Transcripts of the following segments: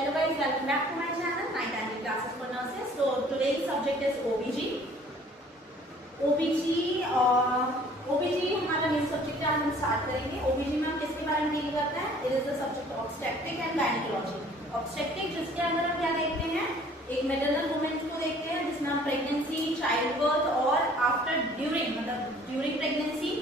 Hello guys, welcome back to my channel, Night Angle Classes for Nurses. So today's subject is OBG. OBG हमारा main subject है। आज हम start करेंगे। OBG में हम किसके बारे में डील करते हैं? It is the subject obstetric and gynaecology. Obstetric जिसके अंदर हम क्या देखते हैं, एक मेटरनल वुमेन्स को देखते हैं जिसमें हम प्रेगनेंसी, चाइल्ड बर्थ और आफ्टर ड्यूरिंग मतलब ड्यूरिंग प्रेगनेंसी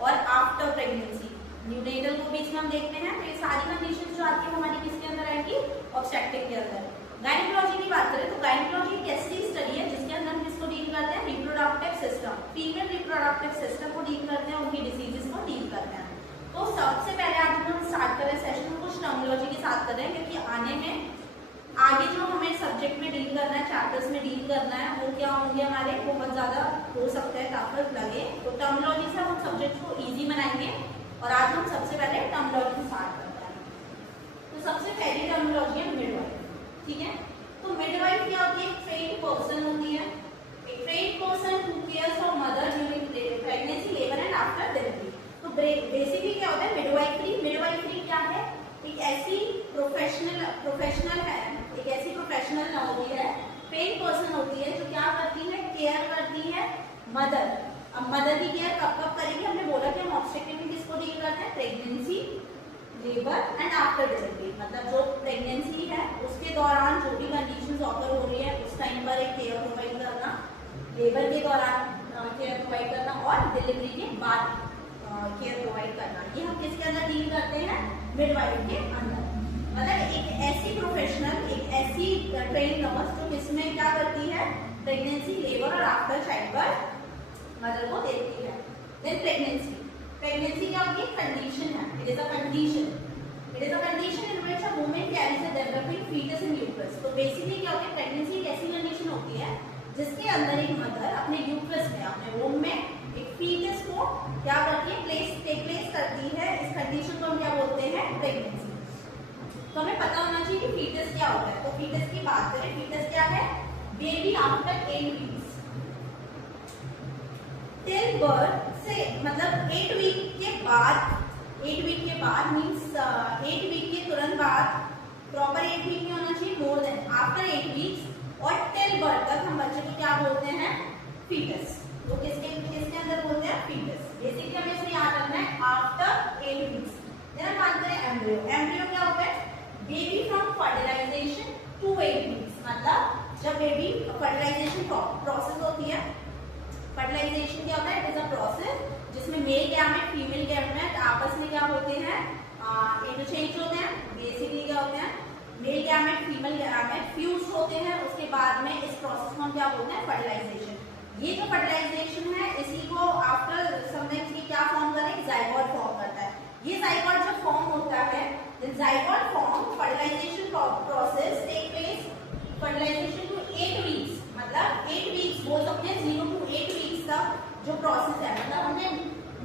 और आफ्टर प्रेगनेंसी, न्यूनेटल को बीच में हम देखते हैं। तो ये सारी कंडीशन जो आती है हमारी किसके अंदर आएगी? ऑब्स्टेट्रिक के अंदर। गायनेकोलॉजी की बात करें तो गायनेकोलॉजी एक ऐसी स्टडी है जिसके अंदर हम किसको डील करते हैं? Reproductive system, female reproductive system को डील करते हैं, उनकी डिसीजेस को डील करते हैं। तो सबसे पहले आज हम स्टार्ट कर रहे हैं सेशन कुछ टर्मिनोलॉजी के साथ कर रहे हैं, क्योंकि आने में आगे जो हमें सब्जेक्ट में डील करना है, चैप्टर्स में डील करना है, वो क्या होंगे हमारे, बहुत ज्यादा हो सकता है टफ लगे। तो टर्मिनोलॉजी से हम सब्जेक्ट को इजी बनाएंगे और आज हम सबसे पहले टर्मिनोलॉजी स्टार्ट करते हैं। तो सबसे पहली टर्मिनोलॉजी है मिडवाइफ। ठीक है, तो मिडवाइफ क्या होती है? एक ट्रेन्ड पर्सन होती है, एक trained person who cares for mother during pregnancy, labour and after delivery. तो बेसिकली क्या होता है मिडवाइफरी? मिडवाइफरी क्या है? एक ऐसी प्रोफेशनल है, एक ऐसी प्रोफेशनल होती है, ट्रेन्ड पर्सन होती है जो क्या करती है? केयर करती है मदर। अब मदर की केयर कब कब करेगी? हमने बोला कि हम ऑब्स्टेट्रिक में किसको डील करते हैं? Pregnancy, labour and after delivery. मतलब जो प्रेगनेंसी है उसके दौरान जो भी कंडीशंस ऑफर हो रही है उस टाइम पर एक केयर प्रोवाइड करना, लेबर के दौरान केयर प्रोवाइड करना और डिलीवरी के बाद केयर प्रोवाइड करना। ये हम किसके अंदर डील करते हैं? मिडवाइफ के अंदर। मतलब एक ऐसी प्रोफेशनल, एक ऐसी ट्रेन्ड नर्स जो किसमें क्या करती है? प्रेगनेंसी, लेबर और आफ्टर चाइल्ड बर्थ मदर को देखती है। Then pregnancy. प्रेगनेंसी क्या होती है? कंडीशन है। It is a condition. It is a condition in which a woman carries a developing foetus in uterus. तो बेसिकली क्या होती है? प्रेगनेंसी एक ऐसी कंडीशन होती है जिसके अंदर एक मदर अपने यूट्रस में, अपने वोम में एक फीटस को क्या करती है? प्लेस करती है। इस कंडीशन को हम क्या बोलते हैं? प्रेगनेंसी। तो हमें पता होना चाहिए कि फीटस क्या होता है। तो फीटस की बात करें, फीटस क्या है? Baby after 8 weeks till birth से, मतलब 8 वीक के बाद, 8 वीक के बाद मीन्स 8 वीक के तुरंत बाद, प्रॉपर 8 वीक नहीं होना चाहिए, मोर देन आफ्टर 8 वीक्स और टिल बर्थ तक हम बच्चे को क्या बोलते हैं? फीटस। तो किसके अंदर बोलते हैं? फीटस। बेसिकली हमें इसे याद रखना है आफ्टर 8 वीक्स। देन हम बात करें एम्ब्रियो। एम्ब्रियो क्या होता है? Baby from fertilisation to 8 weeks. मतलब जब बेबी फर्टिलाइजेशन प्रोसेस होती है, फर्टिलाइजेशन क्या होता है? इट इज अ प्रोसेस जिसमें मेल गैमेट, फीमेल गैमेट आपस में क्या होते हैं? इंटरचेंज होते हैं। बेसिकली क्या होते हैं? Male gamete, female gamete fuse होते हैं। उसके बाद में इस प्रोसेस को हम क्या बोलते हैं? फर्टिलाइजेशन। ये जो फर्टिलाइजेशन है इसी को आफ्टर समटाइम्स ये क्या फॉर्म करें? जाइगोट फॉर्म करता है। ये जाइगोट जो फॉर्म होता है, zygote form fertilisation process take place fertilisation to 8 weeks. मतलब 8 वीक्स बोल सकते हैं, 0 to 8 वीक्स तक जो प्रोसेस है, मतलब हमने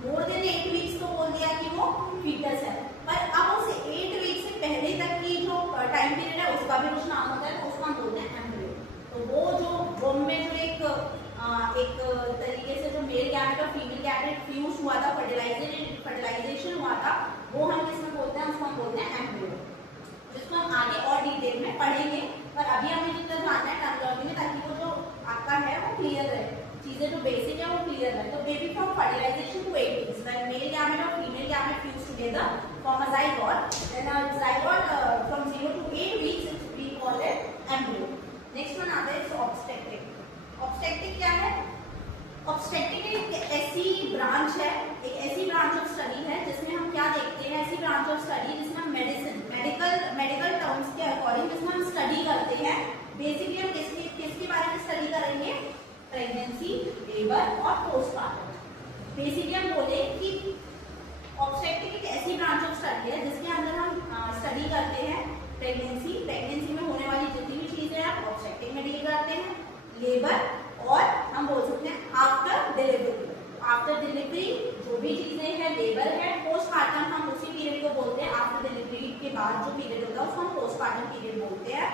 मोर देन 8 वीक्स को बोल दिया कि वो फीटस है। पर अब उसे 8 वीक से पहले तक की जो टाइम पीरियड है उसका भी कुछ नाम होता है, तो उसको हम बोलते हैं एम्ब्रियो। तो वो जो वोम में जो एक तरीके से जो मेल गैमेट और फीमेल गैमेट फ्यूज हुआ था, फर्टिलाइजेशन हुआ था, वो हम किसमें बोलते हैं? उसको हम बोलते हैं एम्ब्रियो, जिसको हम आगे और डिटेल में पढ़ेंगे। पर अभी हमें जितना जानना है टर्मिनोलॉजी में, ताकि वो जो आपका है वो क्लियर रहे, चीजें जो बेसिक है वो क्लियर रहे। तो baby from fertilisation to 8 weeks, when male gamete और female gamete fuse together form a zygote, then a zygote from 0 to 8 weeks we call it embryo. Next one आता है ऑब्स्टेट्रिक। ऑब्स्टेट्रिक क्या है? Obstetric एक ऐसी branch है, एक ऐसी ब्रांच ऑफ स्टडी है जिसमें हम क्या देखते हैं? ऐसी ब्रांच ऑफ स्टडी जिसमें हम मेडिकल टर्म्स के अकॉर्डिंग जिसमें हम स्टडी करते हैं। बेसिकली हम किसके बारे में स्टडी करेंगे? प्रेगनेंसी, लेबर और पोस्टमार्टम। बेसिकली हम बोले कि ऑब्स्टेट्रिक एक ऐसी ब्रांच ऑफ स्टडी है जिसके अंदर हम स्टडी करते हैं प्रेगनेंसी में होने वाली जितनी भी चीजें आप ऑब्स्टेट्रिक में डील करते हैं, लेबर और हम बोल सकते हैं आफ्टर डिलीवरी। आफ्टर डिलीवरी जो भी चीजें हैं, लेबर है, पोस्टमार्टम हम उसी पीरियड को बोलते हैं। आफ्टर डिलीवरी के बाद जो पीरियड होता है उसको हम पोस्टमार्टम पीरियड बोलते हैं।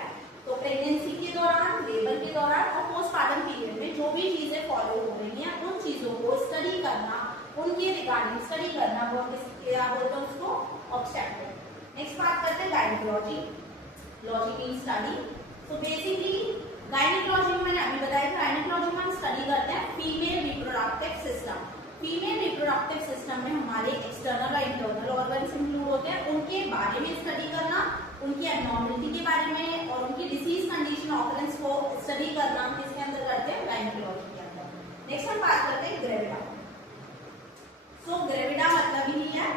तो प्रेगनेंसी के दौरान, लेबर के दौरान और पोस्टमार्टम पीरियड में जो भी चीजें फॉलो हो रही हैं उन चीजों को स्टडी करना, उनके रिगार्डिंग स्टडी करना, वो क्या बोलते हैं? उसको ऑब्स्टेट्रिक। नेक्स्ट बात करते हैं गायनेकोलॉजी। Logy mean study. तो बेसिकली गायनिकोलॉजी में मैंने अभी बताया था, गायनिकोलॉजी में हम स्टडी करते हैं female reproductive system. Female reproductive system में हमारे एक्सटर्नल और इंटरनल ऑर्गन्स इंक्लूड होते हैं, उनके बारे में स्टडी करना, उनकी एब्नॉर्मलिटी के बारे में और उनकी डिसीज कंडीशन ऑकरेंस को स्टडी करना किसके अंदर करते हैं, गायनिकोलॉजी के अंदर। नेक्स्ट हम बात करते हैं ग्रेविडा। सो ग्रेविडा मतलब ही है,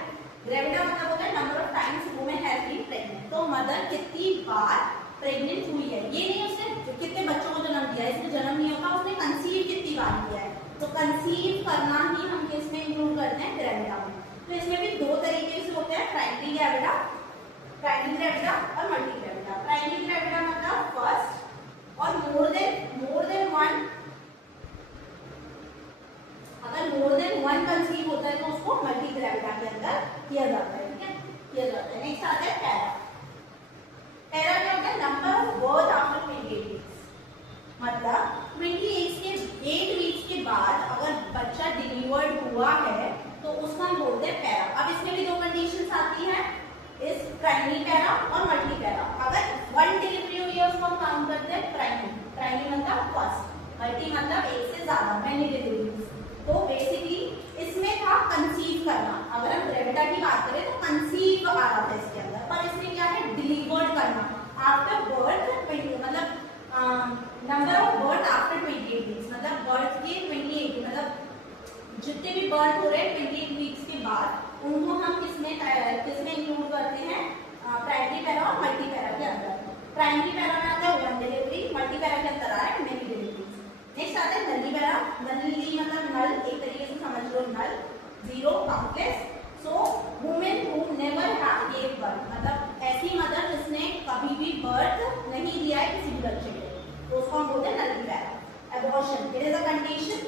ग्रेविडा मतलब होता है number of times women have been pregnant. तो मदर कितनी बार प्रेग्नेंट हुई है, ये नहीं उसने कितने बच्चों को जन्म दिया है, इसमें जन्म नहीं होगा, उसने कंसीव कितनी बार किया है। तो कंसीव करना ही हम किसमें इंक्लूड करते हैं, ग्रेविडा में। तो इसमें भी दो तरीके से होते हैं, प्राइमरी ग्रेविडा, प्राइमरी ग्रेविडा और मल्टी ग्रेविडा। प्राइमरी ग्रेविडा मतलब फर्स्ट और मोर देन वन, अगर मोर देन वन कंसीव होता है तो उसको मल्टी ग्रेविडा के अंदर किया जाता है, ठीक है, किया जाता है। नेक्स्ट आता है पैरा। पैरा क्या होता है, number of birth after 28 weeks, मतलब 8 वीक्स के बाद अगर बच्चा डिलीवर्ड हुआ है तो उसको हम बोलते हैं पैरा। अब इसमें भी दो कंडीशंस आती हैं, इस प्राइमरी पैरा और मल्टी पैरा। अगर वन डिलीवरी हुई है उसको हम काउंट करते हैं प्राइमरी, प्राइमरी मतलब फर्स्ट, मल्टी मतलब एक से ज्यादा मैनी डिलीवरीज। तो बेसिकली इसमें था कंसीव करना, अगर हम ग्रेविडा की बात करें तो कंसीव आ रहा था इसके अंदर, पर इसमें क्या है, डिलीवर्ड करना आफ्टर बर्थ, मतलब number of birth after 28 weeks, मतलब बर्थ के 28 मतलब जितने भी बर्थ हो रहे हैं 28 वीक्स के बाद उनको हम किसमें इंक्लूड करते हैं, प्राइमरी पैरा और मल्टी पैरा के अंदर। प्राइमरी पैरा में आता है वन डिलीवरी, मल्टी पैरा के अंदर आ रहा है मेनी डिलीवरीज। नेक्स्ट आता है नल्ली पैरा। नल्ली मतलब नल, एक तरीके से समझ लो null, zero, countless. So women who never gave birth, मतलब ऐसी मदर जिसने कभी भी बर्थ नहीं दिया है किसी भी बच्चे को, तो उसको हम बोलते हैं nullipara. Abortion, it is a condition,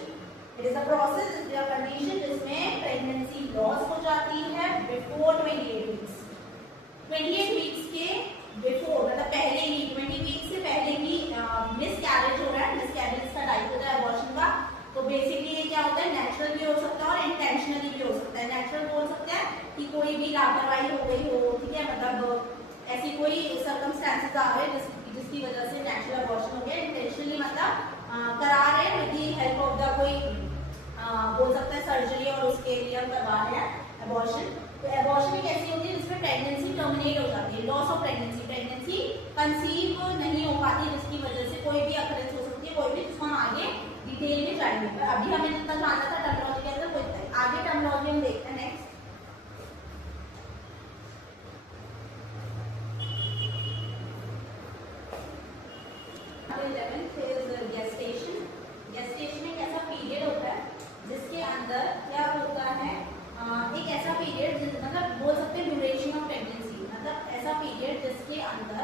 it is a process, it is a condition जिसमें प्रेगनेंसी लॉस हो जाती है बिफोर 28 वीक्स। 28 वीक्स के बिफोर मतलब पहले ही, 20 वीक्स से पहले ही मिसकैरेज हो रहा है, मिसकैरेज का टाइप होता है एबॉर्शन का। तो बेसिकली ये क्या होता है, नेचुरल भी हो सकता है और इंटेंशनली भी हो सकता है। नेचुरल बोल सकते हैं कि कोई भी लापरवाही हो गई हो, ठीक है, मतलब ऐसी कोई सर्कमस्टेंसेस आ गए जिसकी वजह से नेचुरल एबॉर्शन हो गया। इंटेंशनली मतलब करा रहे हैं with the help of the कोई बोल सकता है सर्जरी और उसके लिए हम करवा रहे हैं एबॉर्शन। तो एबॉर्शन एक ऐसी होती है जिसमें प्रेगनेंसी टर्मिनेट हो जाती है, loss of pregnancy, pregnancy conceive नहीं हो पाती जिसकी वजह से कोई भी अकरेंस हो सकती है, कोई भी, जिसको हम आगे डिटेल में जानेंगे। पर अभी हमें जितना जानना था टर्मिनोलॉजी के अंदर वो इतना ही, आगे टर्मिनोलॉजी हम देखते हैं। Next gestation. गेस्टेशन एक ऐसा पीरियड होता है जिसके अंदर क्या होता है, एक ऐसा पीरियड मतलब बोल सकते हैं ड्यूरेशन ऑफ प्रेगनेंसी, मतलब ऐसा पीरियड जिसके अंदर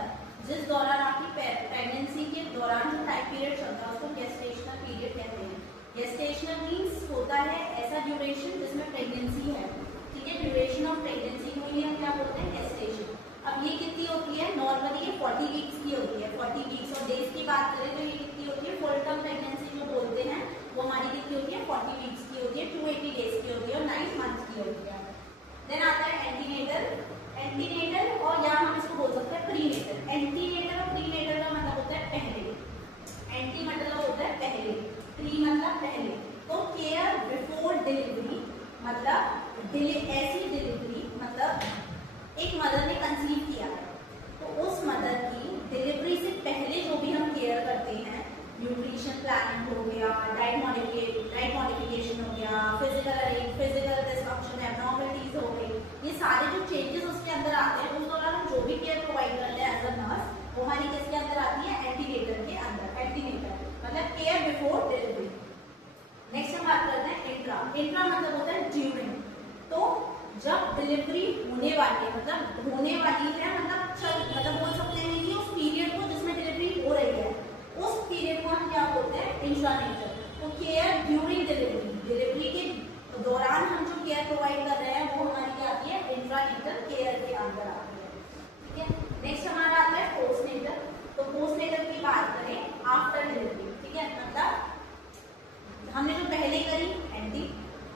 जिस दौरान आपकी प्रेगनेंसी के दौरान जो टाइम पीरियड चलता है उसको गेस्टेशनल पीरियड कहते हैं। गेस्टेशनल मीन्स होता है ऐसा ड्यूरेशन जिसमें प्रेगनेंसी है, ठीक है, ड्यूरेशन ऑफ प्रेगनेंसी को ही हम क्या बोलते हैं, गेस्टेशन। अब ये कितनी होती है, नॉर्मली ये 40 वीक्स की होती है, 40 वीक्स। और डेज की बात करें तो ये कितनी होती है, फुल टर्म प्रेगनेंसी जो बोलते हैं वो हमारी कितनी होती है, 40 वीक्स की होती है, 280 डेज की होती है और 9 मंथ्स की होती है। देन आता है एंटीनेटल। एंटीनेटल और या हम इसको बोल सकते हैं प्रीनेटल। एंटीनेटल और प्रीनेटल का मतलब होता है पहले, एंटी मतलब होता है पहले, प्री मतलब पहले। तो केयर बिफोर डिलीवरी मतलब ऐसी डिलीवरी मतलब एक मदर ने कंसीव किया है तो उस मदर की डिलीवरी से पहले जो भी हम केयर करते हैं, न्यूट्रिशन प्लानिंग हो गया, डाइट मॉडिफिकेशन हो गया, फिजिकल डिस्फंक्शन, एब्नॉर्मलिटीज हो गई, ये सारे जो चेंजेस उसके अंदर आते हैं उस दौरान हम जो भी केयर प्रोवाइड करते हैं एज अ नर्स, वो हमारी किसके अंदर आती है, एंटीनेटल के अंदर। एंटीनेटल मतलब केयर बिफोर डिलीवरी। नेक्स्ट हम बात करते हैं इंट्रा। इंट्रा मतलब होता है ड्यूरिंग। तो जब डिलीवरी होने वाली है, मतलब होने वाली है, मतलब बोल सकते हैं कि उस पीरियड को जिसमें डिलीवरी हो रही है उस पीरियड को हम क्या बोलते हैं, इंट्रानेटल। तो केयर ड्यूरिंग डिलीवरी, डिलीवरी के दौरान हम जो केयर प्रोवाइड कर रहे हैं वो हमारी क्या आती है, इंट्रानेटल केयर के अंदर आती है, ठीक है। नेक्स्ट हमारा आता है पोस्टनेटल। तो पोस्टनेटल की बात करें आफ्टर डिलीवरी, ठीक है, मतलब हमने जो पहले करी एंटी,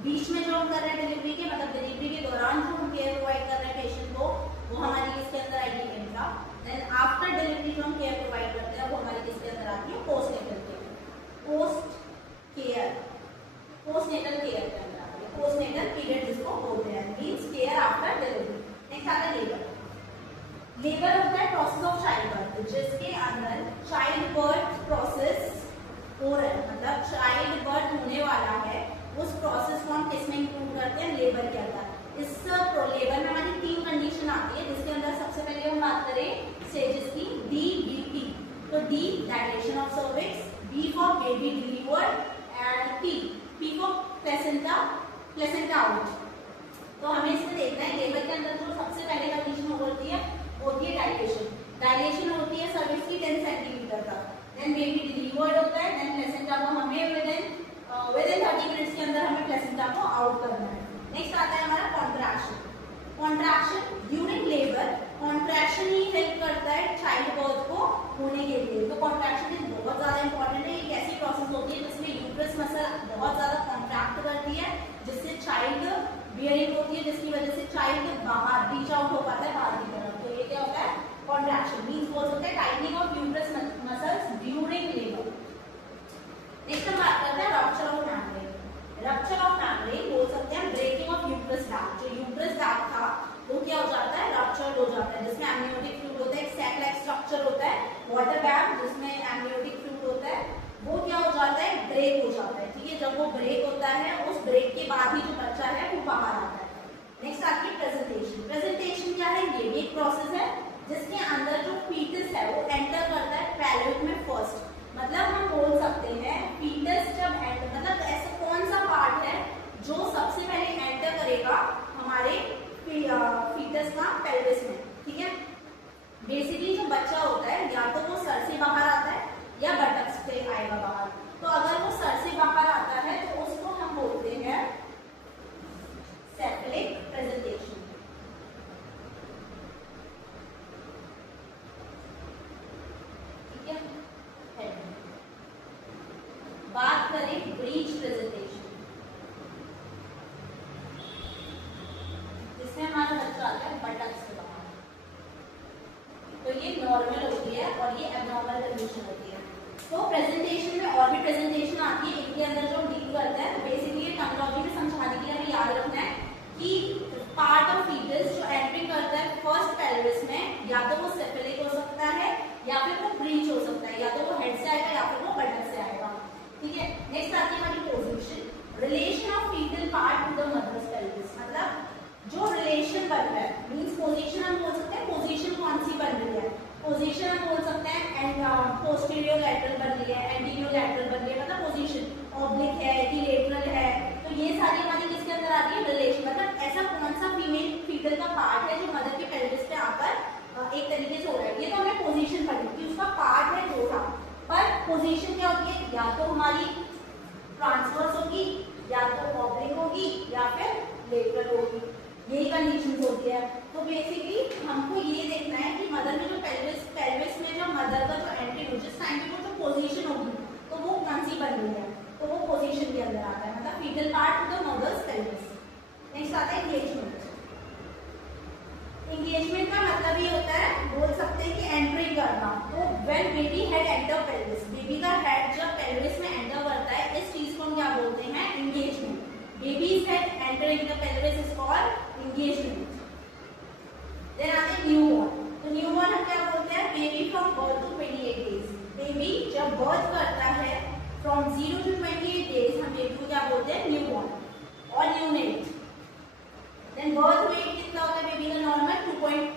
बीच में जो हम कर रहे हैं डिलीवरी के, मतलब डिलीवरी के दौरान जो हम केयर प्रोवाइड कर रहे हैं पेशेंट को, वो हमारी इसके अंदर जिसके अंदर चाइल्ड बर्थ प्रोसेस हो रहा है, मतलब चाइल्ड बर्थ होने वाला है, उस प्रोसेस को हम किसमें इंक्लूड करते हैं? लेबर के अंदर। इस लेबर में हमारी 3 कंडीशन आती है, जिसके अंदर सबसे पहले हम बात करें स्टेजेस की, डी बी टी। तो D dilation of cervix, B for baby delivered and P for placenta out. तो हमें इसमें देखना है लेबर के अंदर जो सबसे पहले कंडीशन होती है डायलेशन। डायलेशन होती है सर्विक्स की 10 सेंटीमीटर तक, देन बेबी डिलीवर्ड होता है, देन प्लेसेंटा को हमें विदिन 30 मिनट्स के अंदर हमें प्लेसेंटा को आउट करना है। नेक्स्ट आता है हमारा contraction. Contraction during labour, contraction ही हेल्प करता है चाइल्ड बर्थ को होने के लिए। तो कॉन्ट्रैक्शन बहुत ज्यादा इंपॉर्टेंट है। एक ऐसी प्रोसेस होती है जिसमें यूट्रस मसल बहुत ज्यादा कॉन्ट्रैक्ट करती है, जिससे चाइल्ड बियरिंग होती है, जिसकी वजह से चाइल्ड बाहर रीच आउट हो पाता है बाहर की तरफ। तो ये क्या होता है? कॉन्ट्रैक्शन मींस बोल सकते हैं tightening of uterus muscles during labour. Next हम बात करते हैं rupture of membrane. Rupture of membrane बोल सकते हैं ब्रेकिंग ऑफ यूट्रस डक्ट। जो यूट्रस डक्ट था वो क्या हो जाता है? रप्चर हो जाता है, जिसमें एमनियोटिक फ्लूइड होता है, एक सैक लाइक स्ट्रक्चर होता है, वाटर बैग जिसमें एमनियोटिक फ्लूइड होता है, वो क्या हो जाता है? ब्रेक हो जाता है। ठीक है, जब वो ब्रेक होता है, उस ब्रेक के बाद ही जो बच्चा है वो बाहर आता है। नेक्स्ट आती है प्रेजेंटेशन। प्रेजेंटेशन क्या है? ये भी एक प्रोसेस है जिसके अंदर जो फीटस है वो एंटर करता है पैलेट में फर्स्ट। मतलब हम बोल सकते हैं फीटस जब एंटर, मतलब ऐसा कौन सा पार्ट है जो सबसे पहले एंटर करेगा हमारे फीटस का पेल्विस में। ठीक है, बेसिकली जो बच्चा होता है या तो वो सर से बाहर आता है या बटक से आएगा बाहर। तो अगर वो सर से बाहर आता है तो उसको हम बोलते हैं सेफलिक प्रेजेंटेशन। ठीक है, बात करें ब्रीच प्रेजेंटेशन, जिसमें हमारा बच्चा आता है बटक से बाहर। तो ये नॉर्मल होती है और ये एबनॉर्मल कंडीशन होती है। तो प्रेजेंटेशन में और भी प्रेजेंटेशन आती है, इनके अंदर जो डील करता है। तो बेसिकली ये टर्मिनोलॉजी में समझाने के लिए हमें याद रखना है कि पार्ट ऑफ फीटस जो एंट्री करता है फर्स्ट पेल्विस में, या तो वो सेफेलिक हो सकता है या फिर वो ब्रीच हो सकता है, या तो वो हेड से आएगा या फिर वो बटक से आएगा। ठीक है, नेक्स्ट आती है हमारी position. Relation of foetal part to the mother's pelvis, मतलब जो रिलेशन बन रहा है, मींस पोजीशन हम बोल सकते हैं पोजीशन कौन सी बन रही है। पोजीशन हम बोल सकते हैं पोस्टीरियर लैटरल बन रही है, एंटीरियर लैटरल बन रही है, मतलब पोजीशन ऑब्लिक है कि लेटरल है। तो ये सारी हमारी किसके अंदर आती है? रिलेशन। मतलब ऐसा कौन सा फीमेल फीटल का पार्ट है जो मदर के पेल्विस पे आकर एक तरीके से हो रहा है। ये तो हमें पोजीशन पढ़नी कि उसका पार्ट है जो था, पर पोजीशन क्या होती है? या तो हमारी ट्रांसवर्स होगी, या तो ऑब्लिक होगी, या फिर लेटरल होगी। यही कंडीशंस होती है। तो बेसिकली हमको ये देखना है कि मदर में जो पेल्विस में जो मदर का जो एंट्री हो, जिस टाइम पे वो जो पोजीशन होगी तो वो कौन सी बन रही है, तो वो पोजीशन के अंदर आता है, मतलब foetal part to the mother's pelvis. Next आता है एंगेजमेंट। एंगेजमेंट का मतलब ये होता है, बोल सकते हैं कि एंट्री करना। तो when baby head enter pelvis, baby का हेड जब पेल्विस में एंटर करता है, इस चीज को हम क्या बोलते हैं? Engagement. Baby's head entering the pelvis is called engagement. Then आते हैं newborn। तो newborn हम क्या बोलते हैं? Baby from birth to 28 days। Baby जब birth करता है from 0 to 28 days, हम baby को क्या बोलते हैं? newborn और neonate। Then birth weight कितना होता है baby का नॉर्मल?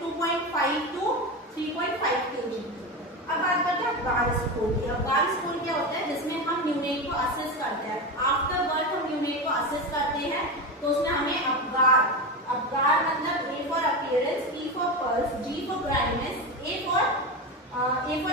2.5 to 3.5 kg। अब बात करते हैं अबगार स्कोर की। अबगार स्कोर क्या होता है? जिसमें हम न्यूनेट को असेस करते हैं। आफ्टर बर्थ हम न्यूनेट को असेस करते हैं, तो उसमें हमें अबगार मतलब A for appearance, E for pulse, G for grimace, A for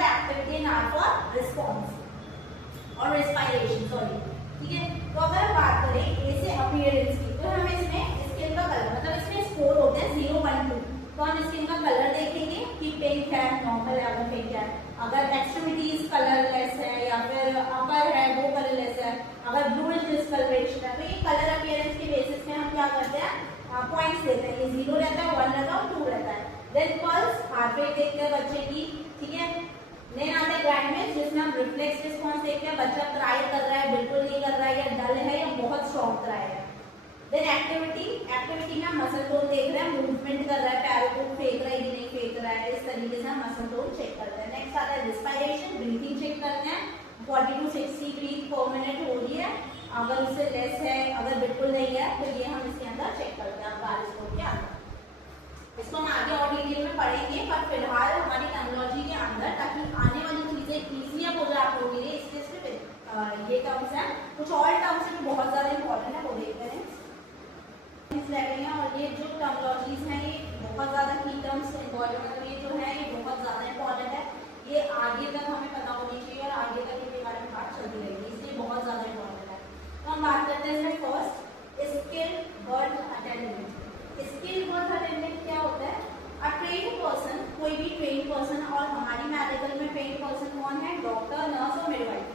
activity and R for response और रेस्पिरेशन, सॉरी। ठीक है, तो अगर हम बात करें A से अपीयरेंस की, तो हमें इसमें स्किन का कलर, मतलब इसमें स्कोर होते हैं 0, 1, 2। तो हम स्किन का कलर देखेंगे कि पिंक है, नॉर्मल है, अगर पिंक है। अगर एक्सट्रीमिटीज कलरलेस है या फिर अपर है वो कलरलेस है, अगर ब्लूइश डिस्कलरेशन है। तो ये कलर अपीयरेंस के बेसिस पे हम क्या करते हैं? पॉइंट्स देते हैं। ये 0 रहता है, 1 रहता है और 2 रहता है। देन पल्स, हार्ट रेट देखते हैं बच्चे की। ठीक है, देन आता है ग्राइडनेस, जिसमें हम रिफ्लेक्स रिस्पॉन्स देखते हैं, बच्चा ट्राई कर रहा है, बिल्कुल नहीं कर रहा है, या डल है, या बहुत स्ट्रॉन्ग ट्राई है। देन एक्टिविटी में हम मसल को देख रहे हैं, मूवमेंट कर रहा है, पैरों को फेंक रहा है कि नहीं फेंक रहा है, इस तरीके से हम मसल टोन चेक करते हैं। नेक्स्ट आता है रिस्पायरेशन, ब्रीथिंग चेक करते हैं। 40 to 60 ब्रीथ पर मिनट हो रही है, अगर उससे लेस है, अगर बिल्कुल नहीं है, तो ये हम इसके अंदर चेक करते हैं बारिश के अंदर। इसको हम आगे और डिटेल में पढ़ेंगे, पर फिलहाल हमारी टर्मिनोलॉजी के अंदर, ताकि आने वाली चीजें इजीली हो जाए आप लोगों के लिए, इसलिए सिर्फ ये टर्म्स हैं। कुछ और टर्म्स भी बहुत ज्यादा इंपॉर्टेंट है, वो देखते हैं इस लेवल में। और ये जो टर्मिनोलॉजीज हैं ये बहुत ज्यादा की टर्म्स इंपॉर्टेंट, मतलब ये जो है ये बहुत ज्यादा इंपॉर्टेंट है, ये आगे तक हमें पता होनी चाहिए और आगे तक इनके बारे में बात चलती रहेगी, इसलिए बहुत ज्यादा इंपॉर्टेंट है। तो हम बात करते हैं इसमें first skill birth attendant. Skill birth attendant क्या होता है? अ ट्रेन्ड पर्सन, कोई भी ट्रेन्ड पर्सन, और हमारी मेडिकल में ट्रेन्ड पर्सन कौन है? डॉक्टर, नर्स और मिडवाइफ,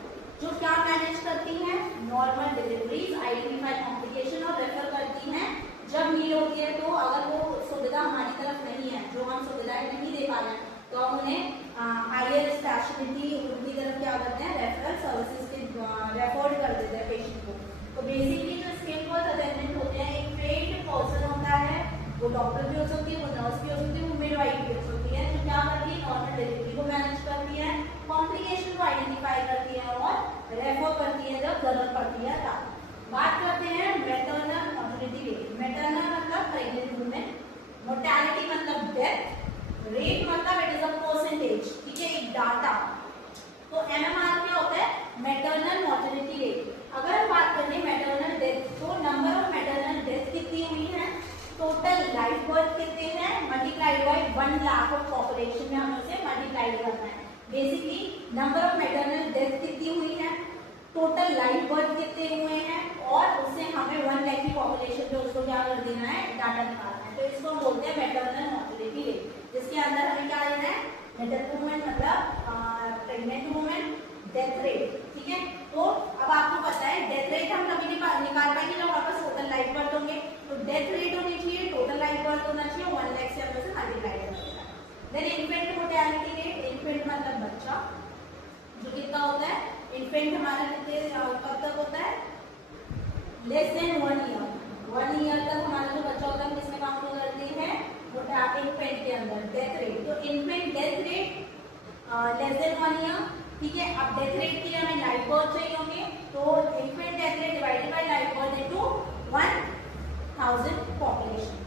जो क्या मैनेज करती हैं? नॉर्मल डिलीवरीज, आइडेंटिफाई कॉम्प्लिकेशन और रेफर करती हैं जब नीड होती है। तो अगर वो सुविधा हमारी तरफ नहीं है, जो हम सुविधाएं नहीं दे पा रहे हैं, तो हम उन्हें हायर स्पेशलिटी उनकी तरफ क्या करते हैं? रेफरल सर्विसेज के रेफर्ड कर देते हैं पेशेंट को। तो बेसिकली जो स्किल बर्थ अटेंडेंट होते हैं, एक ट्रेन्ड पर्सन होता है, वो डॉक्टर भी हो सकती है, वो नर्स भी हो सकती है, वो मिडवाइफ भी हो सकती है, जो क्या करती है? नॉर्मल डिलीवरी को मैनेज करती है, कॉम्प्लिकेशन को आइडेंटिफाई करती है और रेफर करती है जब जरूरत पड़ती है। बात करते हैं मैटरनल मोर्टेलिटी रेट। मैटरनल मतलब प्रेग्नेंट वुमेन, मोर्टेलिटी मतलब डेथ, रेट मतलब इट इज अ परसेंटेज, ठीक है, एक डाटा। तो एमएमआर क्या होता है? Maternal mortality rate. अगर हम बात करें मैटरनल डेथ, तो नंबर ऑफ मैटरनल डेथ कितनी हुई है, टोटल लाइफ बर्थ कितने हैं, multiplied by 1 lakh of population में हमें उसे मल्टीप्लाई करना है। Basically number of maternal death कितनी हुई है, टोटल लाइफ बर्थ कितने हुए हैं, और उससे हमें 1 लाख की पॉपुलेशन पे उसको क्या कर देना है? डाटा निकालना है। तो इसको हम बोलते हैं मैटरनल मोर्टेलिटी रेट, जिसके अंदर हमें क्या लेना है? मैटरनल वुमेन मतलब प्रेग्नेंट वुमेन, डेथ रेट, ठीक है। तो अब आपको पता है डेथ रेट हम कभी नहीं निकाल पाएंगे जब हमारे पास टोटल लाइफ बर्थ होंगे, तो डेथ रेट होनी चाहिए, टोटल लाइफ बर्थ होना चाहिए, 1 लाख से हम उसे मल्टीप्लाई करना है। Then infant mortality rate, infant मतलब बच्चा, जो कितना होता है? इन्फेंट हमारा कितने कब तक होता है? Less than 1 year. 1 ईयर तक हमारा जो बच्चा होता है किसमें काउंट करते हैं? इन्फेंट के अंदर। डेथ रेट, तो infant death rate less than 1 year, ठीक है। अब डेथ रेट के लिए हमें लाइफ बर्थ चाहिए होंगे, तो infant death rate divided by life birth into 1000 population.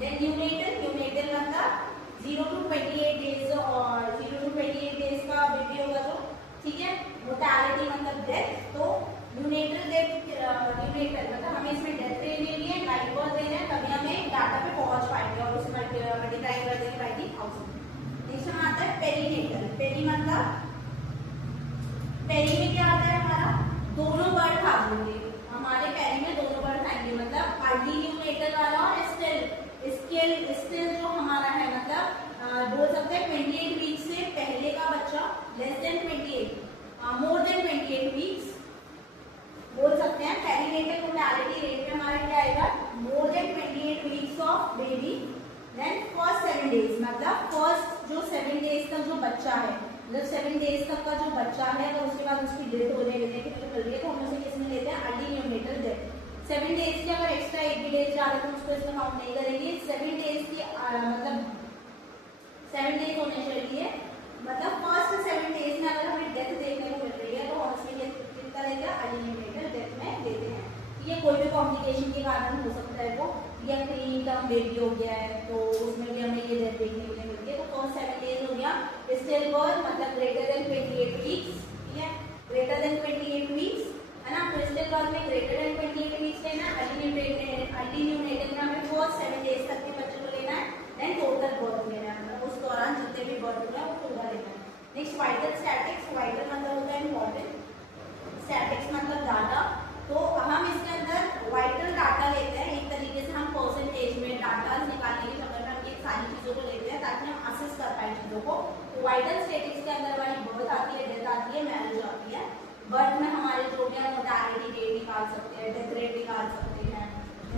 Then neonatal मतलब 0 to 28 डेज, और 0 to 28 डेज का बेबी होगा जो, ठीक है। मोर्टेलिटी मतलब डेथ, तो न्यूनेटल डेथ, न्यूनेटल मतलब हमें इसमें डेथ रेट ले लिए, लाइफ बर्थ दे रहे हैं, तभी हमें डाटा पे पहुंच पाएंगे और उसे मल्टीप्लाई कर देंगे बाय 1000। नेक्स्ट में आता है पेरीनेटल। पेरी मतलब, पेरी में क्या आता है? हमारा दोनों बर्थ आ जाएंगे, हमारे पेरी में दोनों बर्थ आएंगे, मतलब अर्ली न्यूनेटल वाला और स्टिल जो हमारा है, मतलब बोल सकते हैं 28 वीक से पहले का बच्चा, लेस देन 28, मोर देन 28 वीक्स बोल सकते हैं। पेरीनेटल मोर्टेलिटी रेट में हमारा क्या आएगा? More than 28 weeks of baby, then first 7 days, मतलब फर्स्ट जो 7 डेज तक जो बच्चा है, मतलब 7 डेज तक का जो बच्चा है, तो उसके बाद उसकी डेथ होने की चल रही है, तो हम उसे किसमें लेते हैं? Early neonatal death. 7 डेज के अगर एक्स्ट्रा 1 भी डेज जा रहे तो उसको इसमें काउंट नहीं करेंगे। 7 डेज की मतलब 7 डेज होने चाहिए, मतलब फर्स्ट 7 डेज में अगर हमें डेथ देखने को मिल रही है, तो हम उसमें कितना लेते हैं? अर्ली न्यूनेटल डेथ में देते हैं। ये कोई भी कॉम्प्लिकेशन के कारण हो सकता है, वो या प्री टर्म बेबी हो गया है, तो उसमें भी हमें ये डेथ देखने को मिलती है। तो फर्स्ट 7 डेज हो गया। स्टिल बर्थ मतलब ग्रेटर देन 28 वीक्स, ठीक है, ग्रेटर देन 28 वीक्स, है ना। तो स्टिल बर्थ में ग्रेटर देन 28 वीक्स लेना, अर्ली न्यूनेटल में हमें फर्स्ट 7 डेज तक के बच्चे को लेना है, देन टोटल बर्थ लेना है, मतलब उस दौरान जितने भी बर्थ हुआ है वो पूरा लेना है। Next vital statics. वाइटल मतलब होता है इम्पोर्टेंट, स्टैटिक्स मतलब डाटा। तो हम इसके अंदर वाइटल डाटा लेते हैं, एक तरीके से हम परसेंटेज में डाटा निकालने के चक्कर में हम ये सारी चीजों को लेते हैं ताकि हम असेस कर पाए चीजों को। तो वाइटल स्टैटिक्स के अंदर हमारी बर्थ आती है, डेथ आती है, मैरिज आती है। बर्थ में हमारे जो भी मोर्टेलिटी रेट निकाल सकते हैं, डेथ रेट निकाल सकते हैं,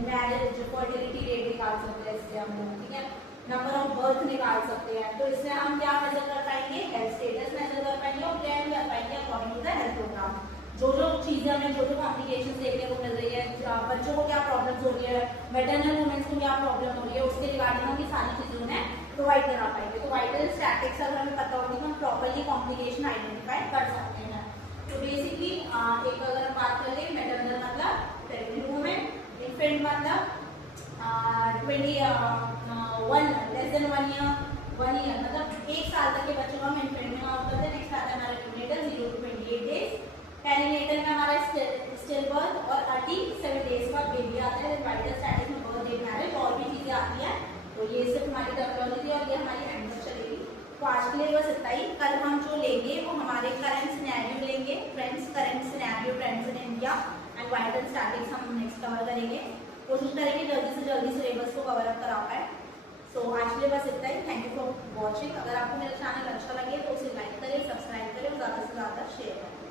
मैरिज फर्टिलिटी रेट निकाल सकते हैं इससे हम लोग, ठीक है, नंबर ऑफ बर्थ निकाल सकते हैं। तो इससे हम क्या मेजर कर पाएंगे? हेल्थ स्टेटस मेजर कर पाएंगे और प्लान कर पाएंगे according to the health programme. जो चीजें हमें जो कॉम्प्लिकेशन देखने को मिल रही है, बच्चों को क्या प्रॉब्लम्स हो रही है, मैटरनल वुमेन्स को क्या प्रॉब्लम हो रही है, उसके रिगार्डिंग हम ये सारी चीजों में प्रोवाइड करा पाएंगे। तो वाइटल स्टैटिक्स अगर हमें पता होगी तो हम प्रॉपरली कॉम्प्लिकेशन आइडेंटिफाई कर सकते हैं। तो बेसिकली एक अगर हम बात करें मेटरनल मतलब प्रेग्नेंट वुमेन, इन्फेंट मतलब 1 ईयर मतलब 1 साल तक के बच्चों को हम इन्फेंट में काउंट करते हैं। नेक्स्ट आता है हमारा न्यूनेटल 0 to 28 डेज, पेरिनेटल में हमारा स्टिल बर्थ और 37 डेज बाद बेबी आता है। वाइटल स्टैटिक्स में बर्थ डेट मैरिज और भी चीजें आती हैं। तो ये सिर्फ हमारी टर्मिनोलॉजी थी और ये हमारी एंड तक चलेगी। तो आज के लिए बस इतना ही। कल हम जो लेंगे वो हमारे करंट सिनेरियो लेंगे, friends current scenario trends in India and vital statics हम नेक्स्ट कवर करेंगे। कोशिश करेंगे जल्दी से जल्दी सिलेबस को कवर अप करा पाए। सो आज के लिए बस इतना ही। Thank you for watching. अगर आपको मेरा चैनल अच्छा लगे तो उसे लाइक करें, सब्सक्राइब करें और ज़्यादा से ज़्यादा शेयर करें।